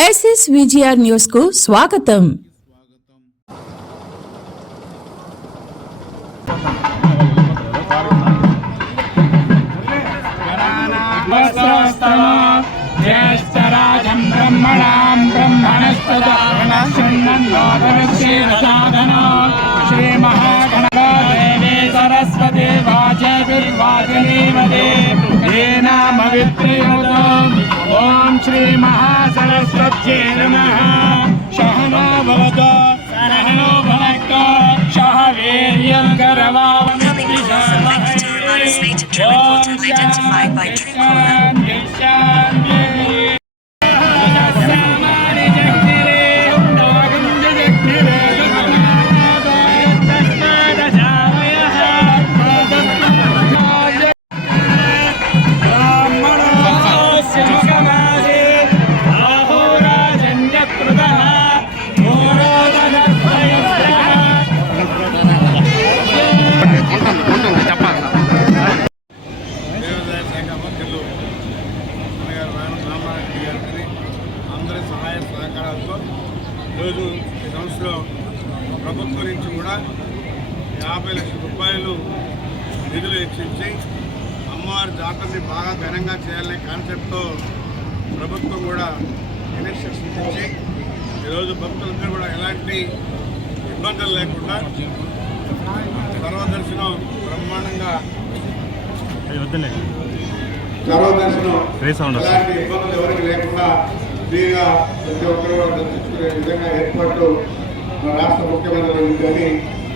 SS VGR news కు స్వాగతం ज्येष्ठराजं ब्रह्मणां ब्रह्मणस्पदानश्रीमन्नोदरक्षीरसाधन श्रीमहागणपदेवी सरस्वती वाचभिर्वाचनीमदे येनामवित्रियुतम् ॐ श्रीमहासरस्वत्यै नमः शहनो भवतु सहनो भुनक्तु शः वीर्यं करवावहै Incoming call కాన్సెప్ట్తో ప్రభుత్వం కూడా ఇన్స్ట్రక్షన్స్ ఇచ్చి ఈరోజు భక్తులందరూ కూడా ఎలాంటి ఇబ్బందులు లేకుండా సర్వదర్శనం బ్రహ్మాండంగా సర్వదర్శనం ఎలాంటి ఇబ్బందులు ఎవరికి లేకుండా ఫ్రీగా ప్రతి ఒక్కరు దర్శించుకునే విధంగా ఏర్పాటు మా రాష్ట్ర ముఖ్యమంత్రులకు కానీ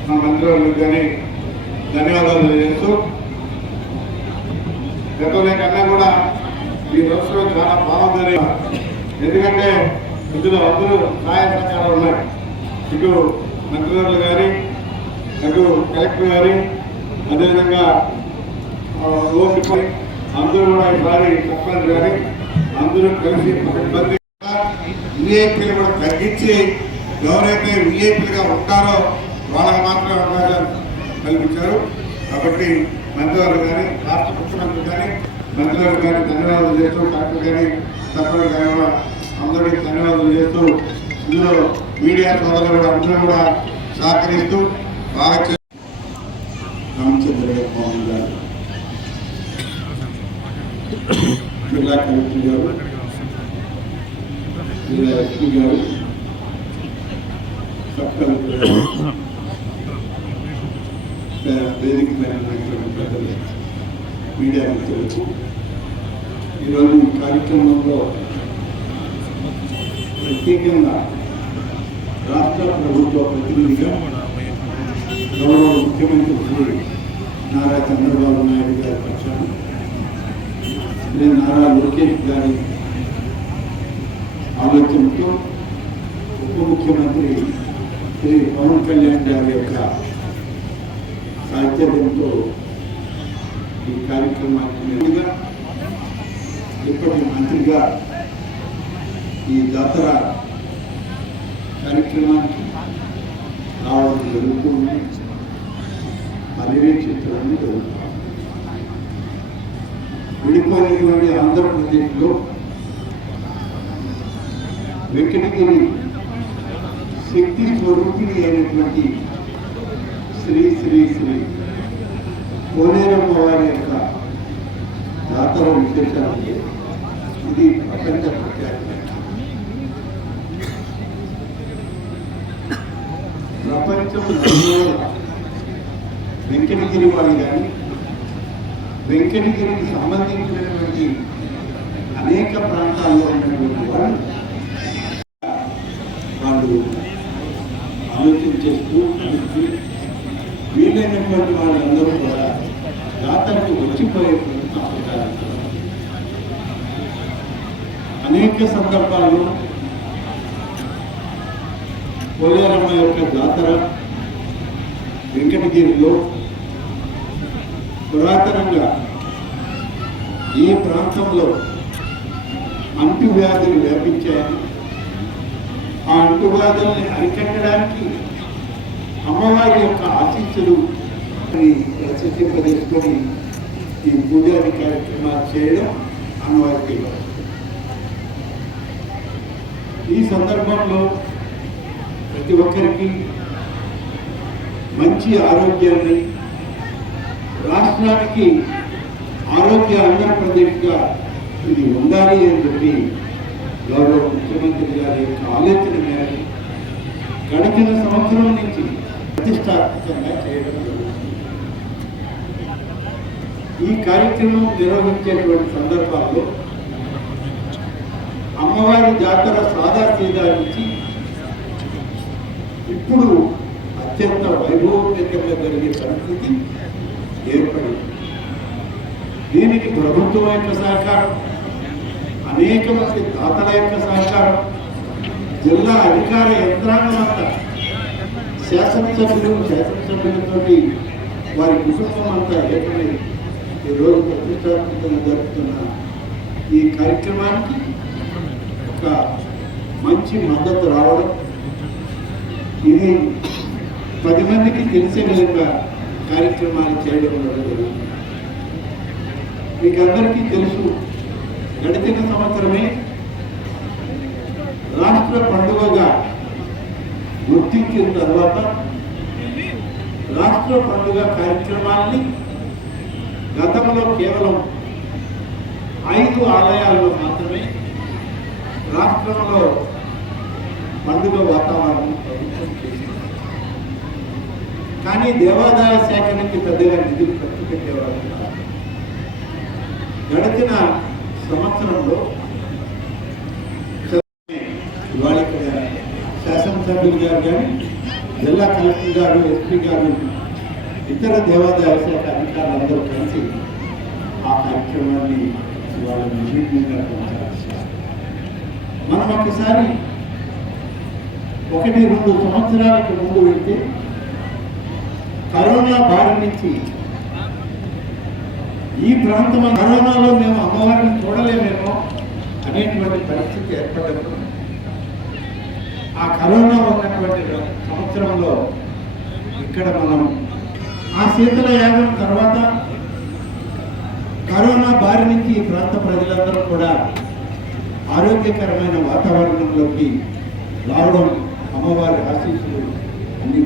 మా మంత్రులకు కానీ ధన్యవాదాలు తెలియజేస్తూ గతంలో కన్నా కూడా ఈ సంవత్సరం చాలా బాగుందని ఎందుకంటే ఇందులో అందరూ సహాయ సహకారాలు ఉన్నాయి. ఇటు మంత్రివర్లు కానీ అటు కలెక్టర్ గారి అదేవిధంగా ఓపిక అందరూ కూడా ఈసారి సర్పంచ్ కానీ అందరూ కలిసి పకడ్బందీ విఐపీలు కూడా తగ్గించి ఎవరైతే విఐపీలుగా ఉంటారో వాళ్ళకి మాత్రమే అవకాశం కల్పించారు. కాబట్టి మంత్రివర్లు కానీ రాష్ట్ర ముఖ్యమంత్రి కానీ మంత్రివారు కానీ ధన్యవాదాలు చేస్తూ కలెక్టర్ కానీ సర్పంచ్ గారి కూడా అందరికీ ధన్యవాదాలు చేస్తూ ఇందులో మీడియా సోదరులు కూడా అందరూ కూడా సహకరిస్తూ బాగా రామచంద్ర మోహన్ గారు. జిల్లా కలెక్టర్ గారు జిల్లా ఎస్పీ గారు సబ్ కలెక్టర్ గారు వేదిక పైన ఉన్నటువంటి పెద్దలు మీడియా మిత్రులకు ఈరోజు ఈ కార్యక్రమంలో ప్రత్యేకంగా రాష్ట్ర ప్రభుత్వ ప్రతినిధిగా గౌరవ ముఖ్యమంత్రి శ్రీ నారా చంద్రబాబు నాయుడు గారి పక్షాన శ్రీ నారా లోకేష్ గారి ఆలోచనతో ఉప ముఖ్యమంత్రి శ్రీ పవన్ కళ్యాణ్ గారి యొక్క సాహిత్యంతో ఈ కార్యక్రమానికి నేరుగా ఇప్పటి మంత్రిగా ఈ జాతర కార్యక్రమానికి రావడం జరుగుతుంది. పర్యవేక్షించడం జరుగుతుంది. విడిపోయినటువంటి ఆంధ్రప్రదేశ్లో వెంకటగిరి శక్తి స్వరూపిణి అయినటువంటి శ్రీ శ్రీ శ్రీ కోనేరమ్మ వారి యొక్క జాతర విశేషాలు ఇది. ప్రపంచ ప్రఖ్యాతి. ప్రపంచం వెంకటగిరి వారు కానీ వెంకటగిరికి సంబంధించినటువంటి అనేక ప్రాంతాల్లో ఉన్నటువంటి వాళ్ళు వాళ్ళు ఆలోచన చేస్తూ కలిసి వీలైనటువంటి వాళ్ళందరూ కూడా జాతరకు వచ్చిపోయేటువంటి సంప్రదాయాలు అనేక సందర్భాల్లో పోలేరమ్మ యొక్క జాతర వెంకటగిరిలో పురాతనంగా ఈ ప్రాంతంలో అంటువ్యాధులు వ్యాపించాయని ఆ అంటువ్యాధుల్ని అరికట్టడానికి అమ్మవారి యొక్క ఆశీస్సులు ప్రసిద్ధింపజేసుకొని ఈ పూజాది కార్యక్రమాలు చేయడం అమ్మవారికి ఈ సందర్భంలో ప్రతి ఒక్కరికి మంచి ఆరోగ్యాన్ని రాష్ట్రానికి ఆరోగ్య ఆంధ్రప్రదేశ్గా ఇది ఉండాలి అని చెప్పి గౌరవ ముఖ్యమంత్రి గారి యొక్క ఆలోచన మేరకు గడిచిన సంవత్సరం నుంచి ప్రతిష్టాత్మకంగా చేయడం జరుగుతుంది. ఈ కార్యక్రమం నిర్వహించేటువంటి సందర్భాల్లో అమ్మవారి జాతర సాదా సీదా నుంచి ఇప్పుడు అత్యంత వైభవోపేతంగా జరిగే పరిస్థితి ఏర్పడింది. దీనికి ప్రభుత్వం యొక్క సహకారం అనేక మంది దాతల యొక్క సహకారం జిల్లా అధికార యంత్రాంగం అంతా శాసనసభ్యులు శాసనసభ్యులతోటి వారి కుటుంబం అంతా ఏర్పడింది ఈరోజు ప్రతిష్టాత్మకంగా జరుపుతున్న ఈ కార్యక్రమానికి ఒక మంచి మద్దతు రావడం ఇది పది మందికి తెలిసే విధంగా కార్యక్రమాలు చేయడం జరుగుతుంది. మీకు అందరికీ తెలుసు గడిచిన సంవత్సరమే రాష్ట్ర పండుగగా గుర్తించిన తర్వాత రాష్ట్ర పండుగ కార్యక్రమాల్ని గతంలో కేవలం ఐదు ఆలయాల్లో మాత్రమే రాష్ట్రంలో పండుగ వాతావరణం ప్రభుత్వం చేసింది. కానీ దేవాదాయ శాఖ నుంచి పెద్దగా నిధులు ఖర్చు పెట్టేవారు గడిచిన సంవత్సరంలో ఇవాళ ఇక్కడ శాసనసభ్యులు గారు కానీ జిల్లా కలెక్టర్ గారు ఎస్పీ గారు ఇతర దేవాదాయ శాఖ అధికారులందరూ కలిసి ఆ కార్యక్రమాన్ని ఇవాళ నిర్విఘ్నంగా కొనసాగిస్తారు మనం ఒకసారి ఒకటి రెండు సంవత్సరాలకు ముందు వెళ్తే కరోనా బారి నుంచి ఈ ప్రాంతం కరోనాలో మేము అమ్మవారిని చూడలేమేమో అనేటువంటి పరిస్థితి ఏర్పడదు. ఆ కరోనా ఉన్నటువంటి సంవత్సరంలో ఇక్కడ మనం ఆ శీతల యాగం తర్వాత కరోనా బారి నుంచి ఈ ప్రాంత ప్రజలందరూ కూడా ఆరోగ్యకరమైన వాతావరణంలోకి రావడం అమ్మవారి ఆశీస్సులు అన్ని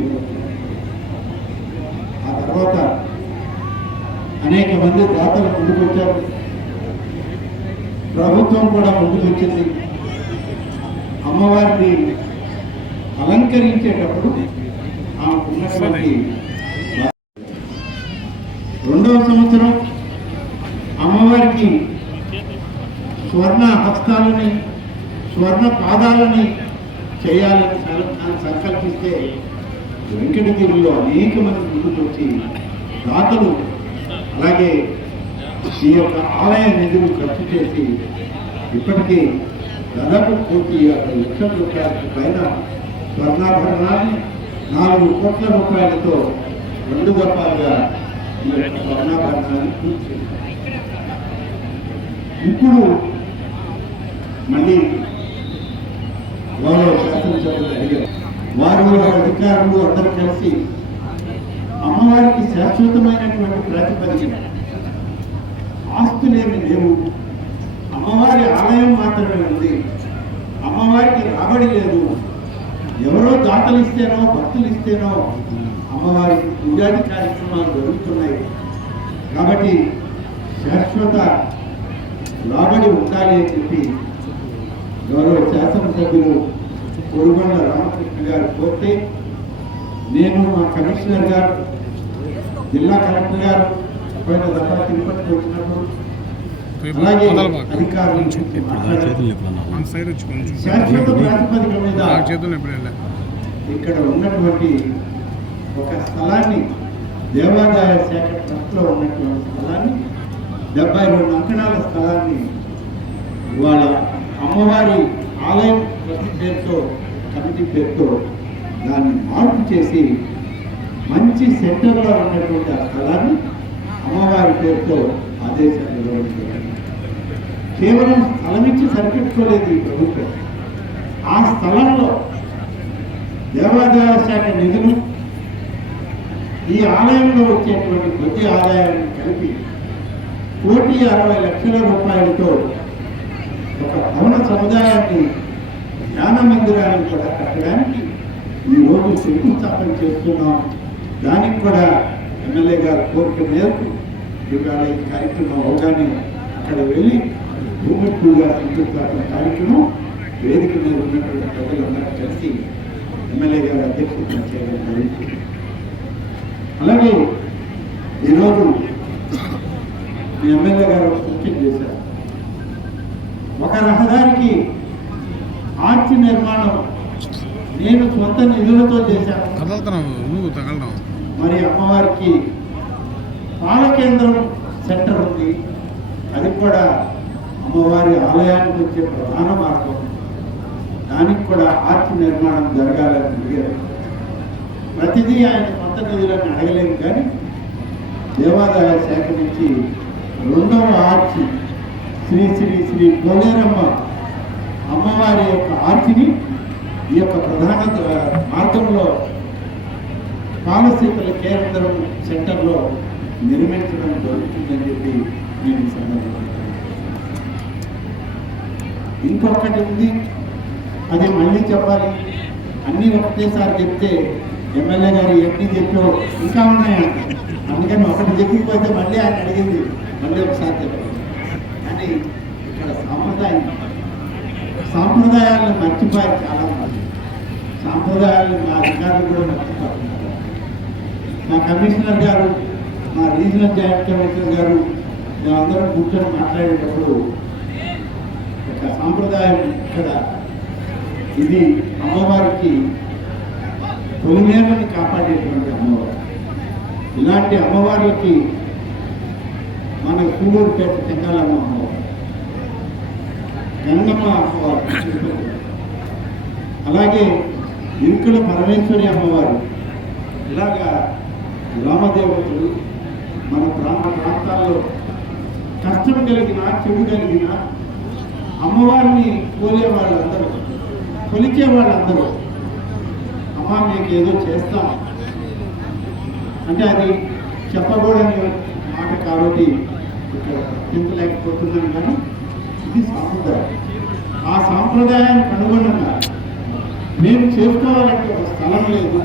ఆ తర్వాత అనేక మంది దాతలు ముందుకు వచ్చారు. ప్రభుత్వం కూడా ముందుకు వచ్చింది. అమ్మవారిని అలంకరించేటప్పుడు ఆమెకున్నటువంటి రెండవ సంవత్సరం అమ్మవారికి స్వర్ణ హస్తాలని స్వర్ణ పాదాలని చేయాలని సంకల్పిస్తే వెంకటగిరిలో అనేక మంది ముందుకు వచ్చి దాతలు అలాగే ఈ యొక్క ఆలయ నిధులు ఖర్చు చేసి ఇప్పటికీ దాదాపు కోటి యాభై లక్షల రూపాయలకు పైన స్వర్ణాభరణాన్ని నాలుగు కోట్ల రూపాయలతో రెండు దఫాలుగా ఇప్పుడు మళ్ళీ గౌరవ శాసనసభ్యులు అడిగారు వారు అధికారులు అందరూ కలిసి అమ్మవారికి శాశ్వతమైనటువంటి ప్రాతిపదిక ఆస్తులేమి లేవు. అమ్మవారి ఆలయం మాత్రమే ఉంది. అమ్మవారికి రాబడి లేదు. ఎవరో దాతలు ఇస్తేనో భక్తులు ఇస్తేనో అమ్మవారి పూజాది కార్యక్రమాలు జరుగుతున్నాయి. కాబట్టి శాశ్వత రాబడి ఉండాలి అని చెప్పి గౌరవ శాసనసభ్యులు కొరుగొండ రామకృష్ణ గారు కోరితే నేను మా కమిషనర్ గారు జిల్లా కలెక్టర్ గారు పోయిన దఫా తిరుపతికి వచ్చినప్పుడు అలాగే అధికారులు శాశ్వత ప్రాతిపదిక మీద ఇక్కడ ఉన్నటువంటి ఒక స్థలాన్ని దేవాదాయ శాఖ ట్రస్ట్లో ఉన్నటువంటి స్థలాన్ని డెబ్బై రెండు అంకణాల స్థలాన్ని ఇవాళ అమ్మవారి ఆలయం ట్రస్ట్ పేరుతో కమిటీ పేరుతో దాన్ని మార్పు చేసి మంచి సెంటర్లో ఉన్నటువంటి ఆ స్థలాన్ని అమ్మవారి పేరుతో ఆదేశాలు ఇవ్వడం కేవలం స్థలం ఇచ్చి సరిపెట్టుకోలేదు ఈ ప్రభుత్వం. ఆ స్థలంలో దేవాదాయ శాఖ నిధులు ఈ ఆలయంలో వచ్చేటువంటి ప్రతి ఆదాయాన్ని కలిపి కోటి అరవై లక్షల రూపాయలతో ఒక భవన సముదాయాన్ని ధ్యాన మందిరాన్ని కూడా కట్టడానికి ఈరోజు శంకుస్థాపన చేస్తున్నాం. దానికి కూడా ఎమ్మెల్యే గారు కోరిక మేరకు ఇవాళ ఈ కార్యక్రమం అవగానే అక్కడ వెళ్ళి భూమి పూజ శంకుస్థాపన కార్యక్రమం వేదిక మీద ఉన్నటువంటి ప్రజలందరూ కలిసి ఎమ్మెల్యే గారు అధ్యక్షత చేయడం జరుగుతుంది. అలాగే ఈరోజు మీ ఎమ్మెల్యే గారు సూచన చేశారు. ఒక రహదారికి ఆర్చి నిర్మాణం నేను సొంత నిధులతో చేశాను. మరి అమ్మవారికి పాల కేంద్రం సెంటర్ ఉంది. అది కూడా అమ్మవారి ఆలయానికి వచ్చే ప్రధాన మార్గం. దానికి కూడా ఆర్చి నిర్మాణం జరగాలని అడిగారు ప్రతిదీ ఆయన సొంత నిధులను అడగలేదు కానీ దేవాదాయ శాఖ నుంచి రెండవ ఆర్చి శ్రీ శ్రీ శ్రీ కోలేరమ్మ అమ్మవారి యొక్క ఆర్చిని ఈ యొక్క ప్రధాన మార్గంలో పాలసీతల కేంద్రం సెంటర్లో నిర్మించడం జరుగుతుందని చెప్పి నేను ఇంకొకటి ఉంది అది మళ్ళీ చెప్పాలి. అన్నీ ఒకటేసారి చెప్తే ఎమ్మెల్యే గారు ఎన్ని చెప్పావు ఇంకా ఉన్నాయా అందుకని ఒకటి చెప్పిపోతే మళ్ళీ ఆయన అడిగింది. మళ్ళీ ఒకసారి చెప్పారు కానీ ఇక్కడ సాంప్రదాయం. సాంప్రదాయాలను మర్చిపోయారు చాలా మంది సాంప్రదాయాలు మా అధికారులు కూడా మర్చిపోతున్నారు మా కమిషనర్ గారు మా రీజనల్ జాయింట్ కమిషనర్ గారు మేమందరం కూర్చొని మాట్లాడేటప్పుడు ఒక సాంప్రదాయం ఇక్కడ. ఇది అమ్మవారికి పొలిమేరని కాపాడేటువంటి అమ్మవారు. ఇలాంటి అమ్మవార్లకి మన కూడూరుపేట తెంగాలమ్మ అమ్మవారు. గంగమ్మ అమ్మవారు. అలాగే ఇరుకుల పరమేశ్వరి అమ్మవారు. ఇలాగా రామదేవతలు మన గ్రామ ప్రాంతాల్లో కష్టం కలిగిన చెడు కలిగిన అమ్మవారిని కోరే వాళ్ళందరూ కొలిచే వాళ్ళందరూ అమ్మ మీకు ఏదో చేస్తాం అంటే అది చెప్పకూడని మాట కాబట్టి ఇక్కడ చింతలేకపోతున్నాను కానీ ఇది సాంప్రదాయం. ఆ సాంప్రదాయానికి అనుగుణంగా మేము చేసుకోవాలంటే ఒక స్థలం లేదు.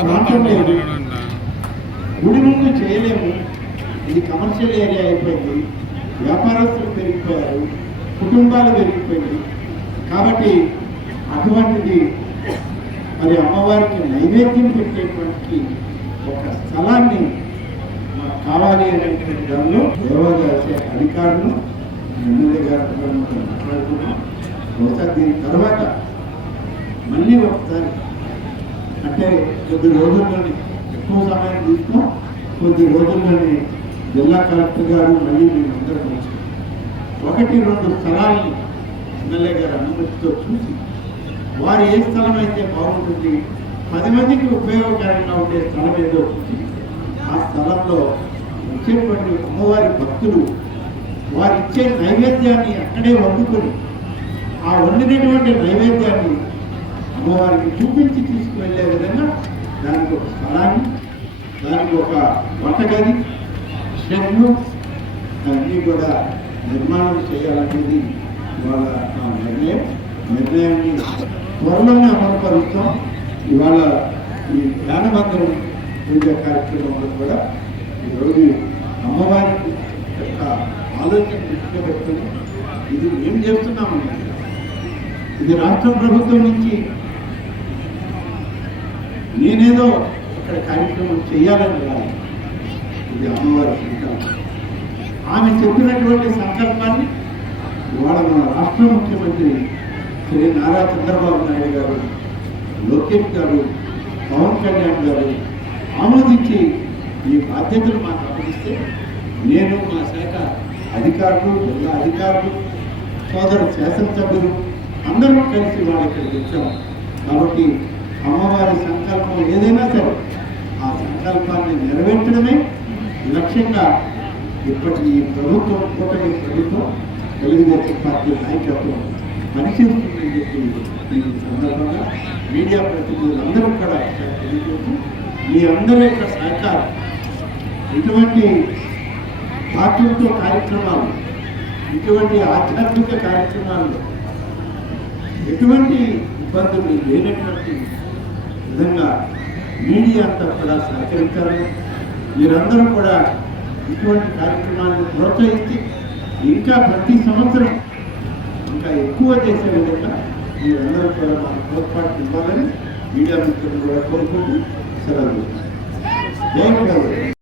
ప్రాంతం లేదు. గుడి ముందు చేయలేము. ఇది కమర్షియల్ ఏరియా అయిపోయింది. వ్యాపారస్తులు పెరిగిపోయారు. కుటుంబాలు పెరిగిపోయింది. కాబట్టి అటువంటిది మరి అమ్మవారికి నైవేద్యం పెట్టేటువంటి ఒక స్థలాన్ని మాకు కావాలి అనేటువంటి దానిలో దేవాదాయ అధికారులు ఎమ్మెల్యే గారితో మాట్లాడుతున్నాం. మాట్లాడుకున్నాం బహుశా దీని తర్వాత మళ్ళీ ఒకసారి అంటే కొద్ది రోజుల్లోనే ఎక్కువ సమయం తీసుకున్నాం కొద్ది రోజుల్లోనే జిల్లా కలెక్టర్ గారు మళ్ళీ మేమందరం వచ్చి ఒకటి రెండు స్థలాల్ని ఎమ్మెల్యే గారు అనుమతితో చూసి వారు ఏ స్థలం అయితే బాగుంటుంది. పది మందికి ఉపయోగకరంగా ఉండే స్థలం ఏదో ఆ స్థలంలో వచ్చేటువంటి అమ్మవారి భక్తులు వారు ఇచ్చే నైవేద్యాన్ని అక్కడే వండుకొని ఆ వండినటువంటి నైవేద్యాన్ని అమ్మవారికి చూపించి తీసుకువెళ్ళే విధంగా దానికి ఒక స్థలాన్ని దానికి ఒక వంటగది షెడ్లు అన్నీ కూడా నిర్మాణం చేయాలనేది ఇవాళ నా నిర్ణయం. నిర్ణయాన్ని త్వరలోనే అమలు పరుస్తాం. ఇవాళ ఈ ధ్యానమందరం పూజ కార్యక్రమంలో కూడా ఈరోజు అమ్మవారి యొక్క ఆలోచన దృష్టిలో పెట్టుకుని ఇది మేము చేస్తున్నాము. ఇది రాష్ట్ర ప్రభుత్వం నుంచి నేనేదో ఇక్కడ కార్యక్రమం చేయాలని కాదు ఇది అమ్మవారి సంకల్పం ఆమె చెప్పినటువంటి సంకల్పాన్ని ఇవాళ మన రాష్ట్ర ముఖ్యమంత్రి శ్రీ నారా చంద్రబాబు నాయుడు గారు లోకేష్ గారు పవన్ కళ్యాణ్ గారు ఆమోదించి ఈ బాధ్యతలు మాకు అప్పగిస్తే నేను మా శాఖ అధికారులు జిల్లా అధికారులు సోదరు శాసనసభ్యులు అందరం కలిసి వాళ్ళకి ఇక్కడికి వచ్చాం. కాబట్టి అమ్మవారి సంకల్పం ఏదైనా సరే ఆ సంకల్పాన్ని నెరవేర్చడమే లక్ష్యంగా ఇప్పటి ఈ ప్రభుత్వం కూటమి ప్రభుత్వం తెలుగుదేశం పార్టీ నాయకత్వం పనిచేస్తుందని చెప్పి సందర్భంగా మీడియా ప్రతినిధులందరూ కూడా తెలియజేస్తూ మీ అందరి యొక్క సహకారం ఇటువంటి పార్టీలతో కార్యక్రమాలు ఇటువంటి ఆధ్యాత్మిక కార్యక్రమాలు ఎటువంటి ఇబ్బందులు లేనటువంటి విధంగా మీడియా అంతా కూడా సహకరించాలి మీరందరూ కూడా ఇటువంటి కార్యక్రమాలను ప్రోత్సహించి ఇంకా ప్రతి సంవత్సరం ఇంకా ఎక్కువ చేసే విధంగా మీరందరూ కూడా మాకు తోడ్పాటు ఇవ్వాలని మీడియా మిత్రులు కూడా కోరుకుంటూ సెలవు తీసుకుంటున్నాను. జై